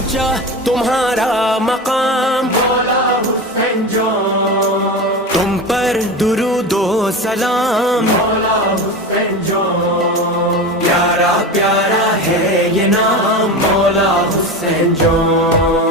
اونچا تمہارا مقام مولا حسین جان، تم پر درود و سلام مولا حسین جان، پیارا پیارا ہے یہ نام مولا حسین جان.